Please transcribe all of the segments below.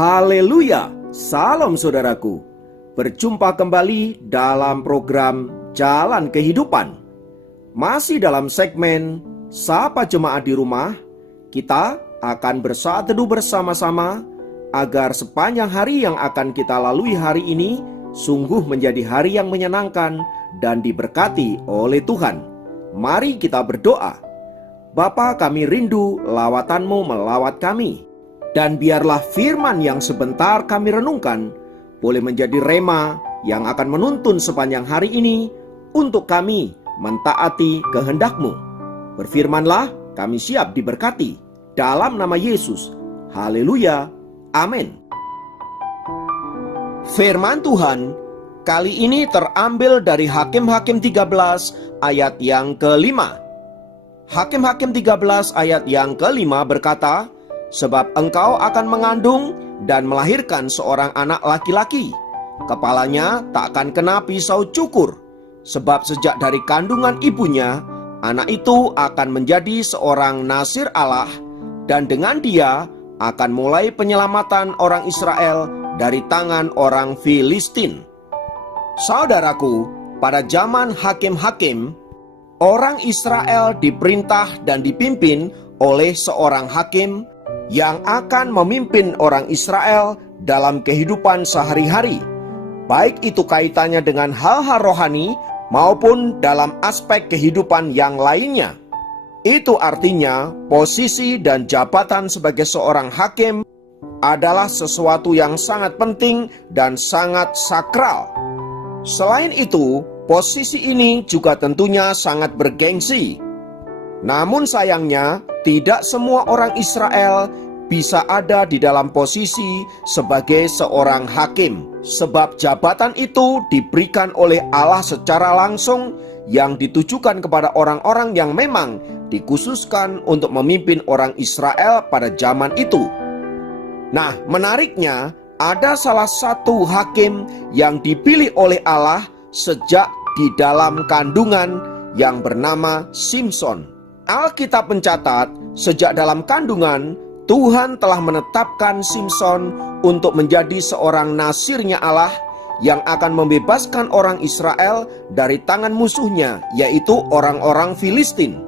Haleluya, salam saudaraku. Berjumpa kembali dalam program Jalan Kehidupan. Masih dalam segmen Sapa Jemaat di Rumah, kita akan bersaat teduh bersama-sama agar sepanjang hari yang akan kita lalui hari ini sungguh menjadi hari yang menyenangkan dan diberkati oleh Tuhan. Mari kita berdoa. Bapa, kami rindu lawatan-Mu melawat kami. Dan biarlah firman yang sebentar kami renungkan boleh menjadi rema yang akan menuntun sepanjang hari ini untuk kami mentaati kehendak-Mu. Berfirmanlah, kami siap diberkati. Dalam nama Yesus. Haleluya. Amin. Firman Tuhan kali ini terambil dari Hakim-Hakim 13 ayat yang ke-5. Hakim-Hakim 13 ayat yang ke-5 berkata, sebab engkau akan mengandung dan melahirkan seorang anak laki-laki. Kepalanya tak akan kena pisau cukur. Sebab sejak dari kandungan ibunya, anak itu akan menjadi seorang nasir Allah. Dan dengan dia akan mulai penyelamatan orang Israel dari tangan orang Filistin. Saudaraku, pada zaman hakim-hakim, orang Israel diperintah dan dipimpin oleh seorang hakim yang akan memimpin orang Israel dalam kehidupan sehari-hari, baik itu kaitannya dengan hal-hal rohani maupun dalam aspek kehidupan yang lainnya. Itu artinya posisi dan jabatan sebagai seorang hakim adalah sesuatu yang sangat penting dan sangat sakral. Selain itu, posisi ini juga tentunya sangat bergengsi. Namun sayangnya, tidak semua orang Israel bisa ada di dalam posisi sebagai seorang hakim. Sebab jabatan itu diberikan oleh Allah secara langsung yang ditujukan kepada orang-orang yang memang dikhususkan untuk memimpin orang Israel pada zaman itu. Nah, menariknya, ada salah satu hakim yang dipilih oleh Allah sejak di dalam kandungan yang bernama Simson. Alkitab mencatat, sejak dalam kandungan, Tuhan telah menetapkan Simson untuk menjadi seorang nasirnya Allah yang akan membebaskan orang Israel dari tangan musuhnya, yaitu orang-orang Filistin.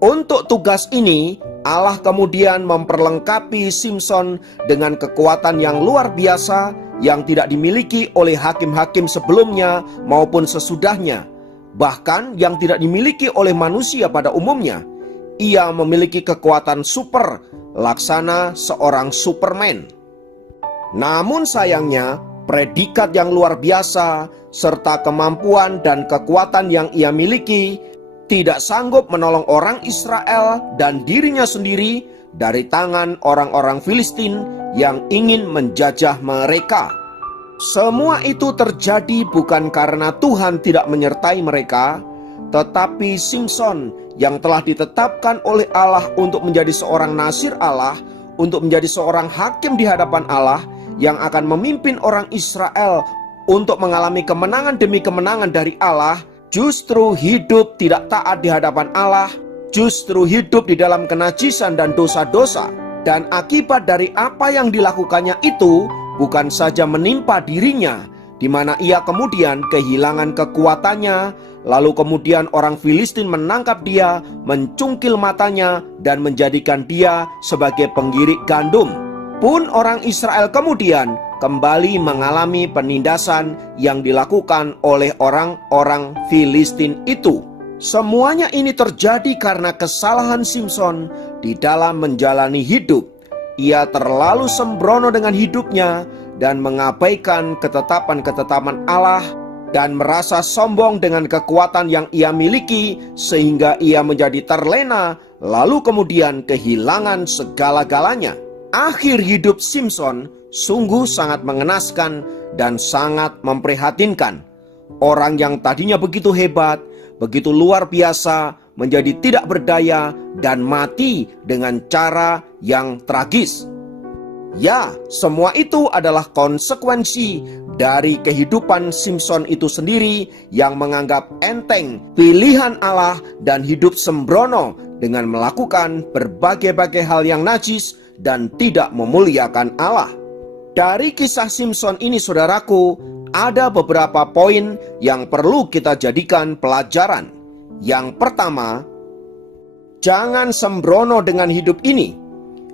Untuk tugas ini, Allah kemudian memperlengkapi Simson dengan kekuatan yang luar biasa yang tidak dimiliki oleh hakim-hakim sebelumnya maupun sesudahnya. Bahkan yang tidak dimiliki oleh manusia pada umumnya. Ia memiliki kekuatan super, laksana seorang Superman. Namun sayangnya, predikat yang luar biasa serta kemampuan dan kekuatan yang ia miliki tidak sanggup menolong orang Israel dan dirinya sendiri dari tangan orang-orang Filistin yang ingin menjajah mereka. Semua itu terjadi bukan karena Tuhan tidak menyertai mereka, tetapi Simson yang telah ditetapkan oleh Allah untuk menjadi seorang nasir Allah, untuk menjadi seorang hakim di hadapan Allah yang akan memimpin orang Israel untuk mengalami kemenangan demi kemenangan dari Allah, justru hidup tidak taat di hadapan Allah, justru hidup di dalam kenajisan dan dosa-dosa. Dan akibat dari apa yang dilakukannya itu bukan saja menimpa dirinya, di mana ia kemudian kehilangan kekuatannya, lalu kemudian orang Filistin menangkap dia, mencungkil matanya, dan menjadikan dia sebagai penggirik gandum. Pun orang Israel kemudian kembali mengalami penindasan yang dilakukan oleh orang-orang Filistin itu. Semuanya ini terjadi karena kesalahan Simson di dalam menjalani hidup. Ia terlalu sembrono dengan hidupnya dan mengabaikan ketetapan-ketetapan Allah dan merasa sombong dengan kekuatan yang ia miliki sehingga ia menjadi terlena lalu kemudian kehilangan segala-galanya. Akhir hidup Simson sungguh sangat mengenaskan dan sangat memprihatinkan. Orang yang tadinya begitu hebat, begitu luar biasa, menjadi tidak berdaya dan mati dengan cara yang tragis. Ya, semua itu adalah konsekuensi dari kehidupan Simson itu sendiri yang menganggap enteng pilihan Allah dan hidup sembrono dengan melakukan berbagai-bagai hal yang najis dan tidak memuliakan Allah. Dari kisah Simson ini saudaraku, ada beberapa poin yang perlu kita jadikan pelajaran. Yang pertama, jangan sembrono dengan hidup ini.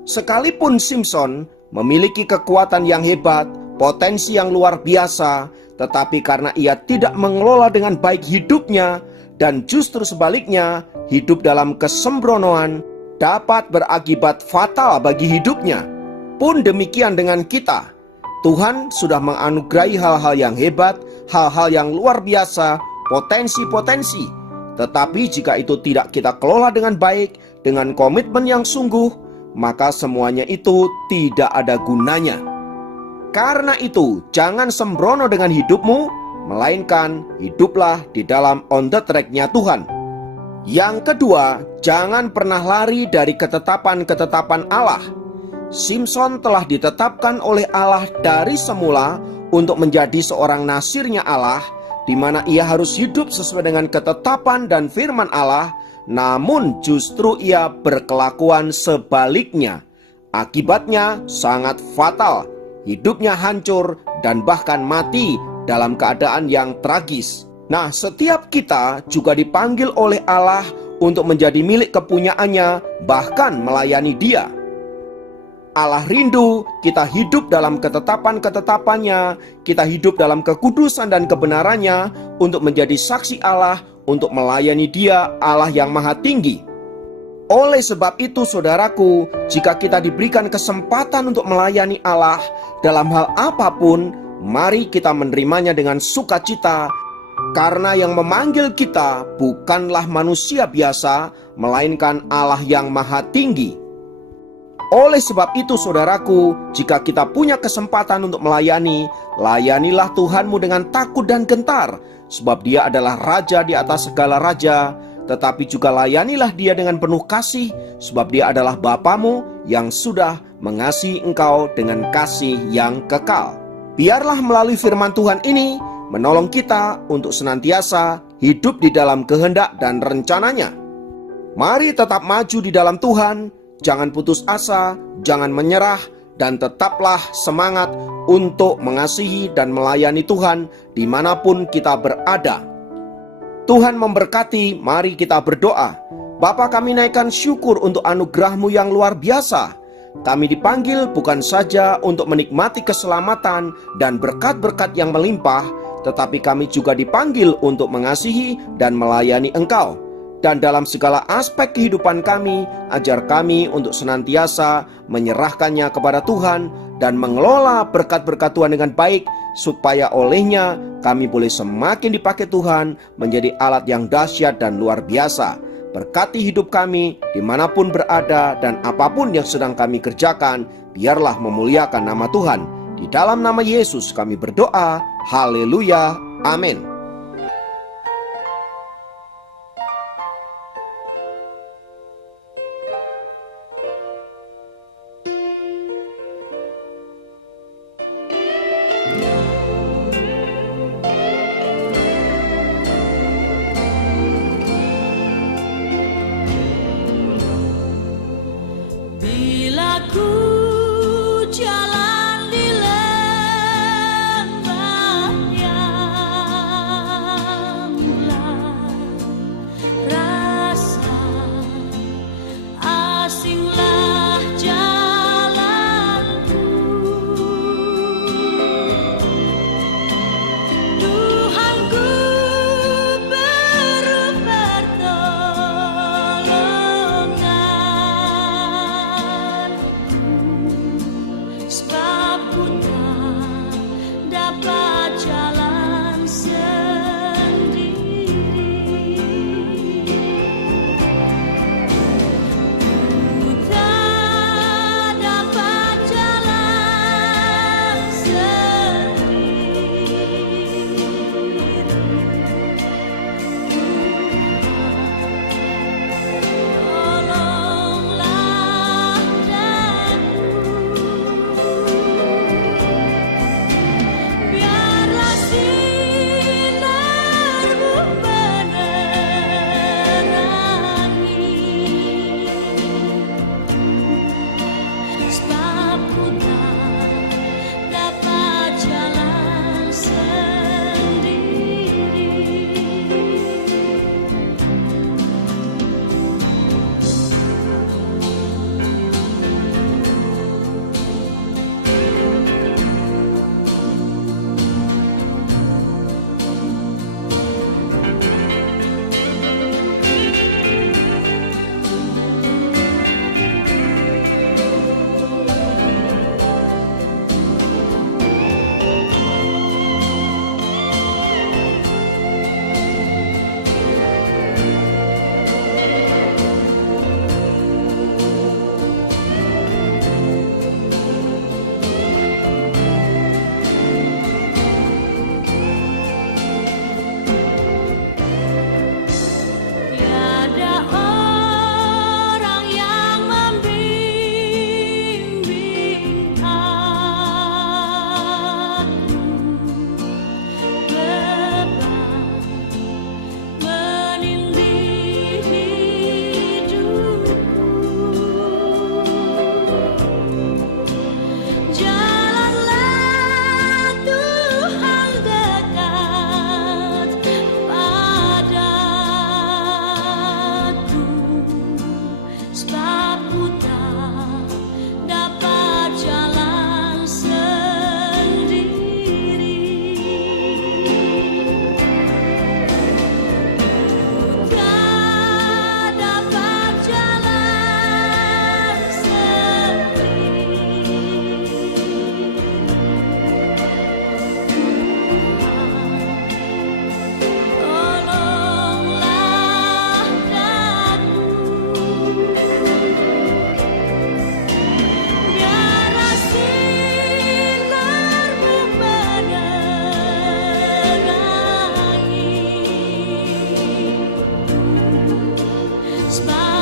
Sekalipun Simson memiliki kekuatan yang hebat, potensi yang luar biasa, tetapi karena ia tidak mengelola dengan baik hidupnya, dan justru sebaliknya, hidup dalam kesembronoan dapat berakibat fatal bagi hidupnya. Pun demikian dengan kita. Tuhan sudah menganugerahi hal-hal yang hebat, hal-hal yang luar biasa, potensi-potensi. Tetapi jika itu tidak kita kelola dengan baik, dengan komitmen yang sungguh, maka semuanya itu tidak ada gunanya. Karena itu, jangan sembrono dengan hidupmu, melainkan hiduplah di dalam on the track-nya Tuhan. Yang kedua, jangan pernah lari dari ketetapan-ketetapan Allah. Simson telah ditetapkan oleh Allah dari semula untuk menjadi seorang nasirnya Allah, di mana ia harus hidup sesuai dengan ketetapan dan firman Allah, namun justru ia berkelakuan sebaliknya. Akibatnya sangat fatal, hidupnya hancur dan bahkan mati dalam keadaan yang tragis. Nah, setiap kita juga dipanggil oleh Allah untuk menjadi milik kepunyaannya, bahkan melayani Dia. Allah rindu kita hidup dalam ketetapan-ketetapannya, kita hidup dalam kekudusan dan kebenarannya untuk menjadi saksi Allah, untuk melayani Dia, Allah yang maha tinggi. Oleh sebab itu saudaraku, jika kita diberikan kesempatan untuk melayani Allah dalam hal apapun, mari kita menerimanya dengan sukacita, karena yang memanggil kita bukanlah manusia biasa, melainkan Allah yang maha tinggi. Oleh sebab itu saudaraku, jika kita punya kesempatan untuk melayani, layanilah Tuhanmu dengan takut dan gentar, sebab Dia adalah Raja di atas segala raja. Tetapi juga layanilah Dia dengan penuh kasih, sebab Dia adalah Bapamu yang sudah mengasihi engkau dengan kasih yang kekal. Biarlah melalui firman Tuhan ini menolong kita untuk senantiasa hidup di dalam kehendak dan rencananya. Mari tetap maju di dalam Tuhan, jangan putus asa, jangan menyerah, dan tetaplah semangat untuk mengasihi dan melayani Tuhan dimanapun kita berada. Tuhan memberkati, mari kita berdoa. Bapa, kami naikkan syukur untuk anugerah-Mu yang luar biasa. Kami dipanggil bukan saja untuk menikmati keselamatan dan berkat-berkat yang melimpah, tetapi kami juga dipanggil untuk mengasihi dan melayani Engkau. Dan dalam segala aspek kehidupan kami, ajar kami untuk senantiasa menyerahkannya kepada Tuhan dan mengelola berkat-berkat Tuhan dengan baik, supaya olehnya kami boleh semakin dipakai Tuhan menjadi alat yang dahsyat dan luar biasa. Berkati hidup kami dimanapun berada dan apapun yang sedang kami kerjakan, biarlah memuliakan nama Tuhan. Di dalam nama Yesus kami berdoa, haleluya, amin. Bila ku jalan di lembahnya Smile.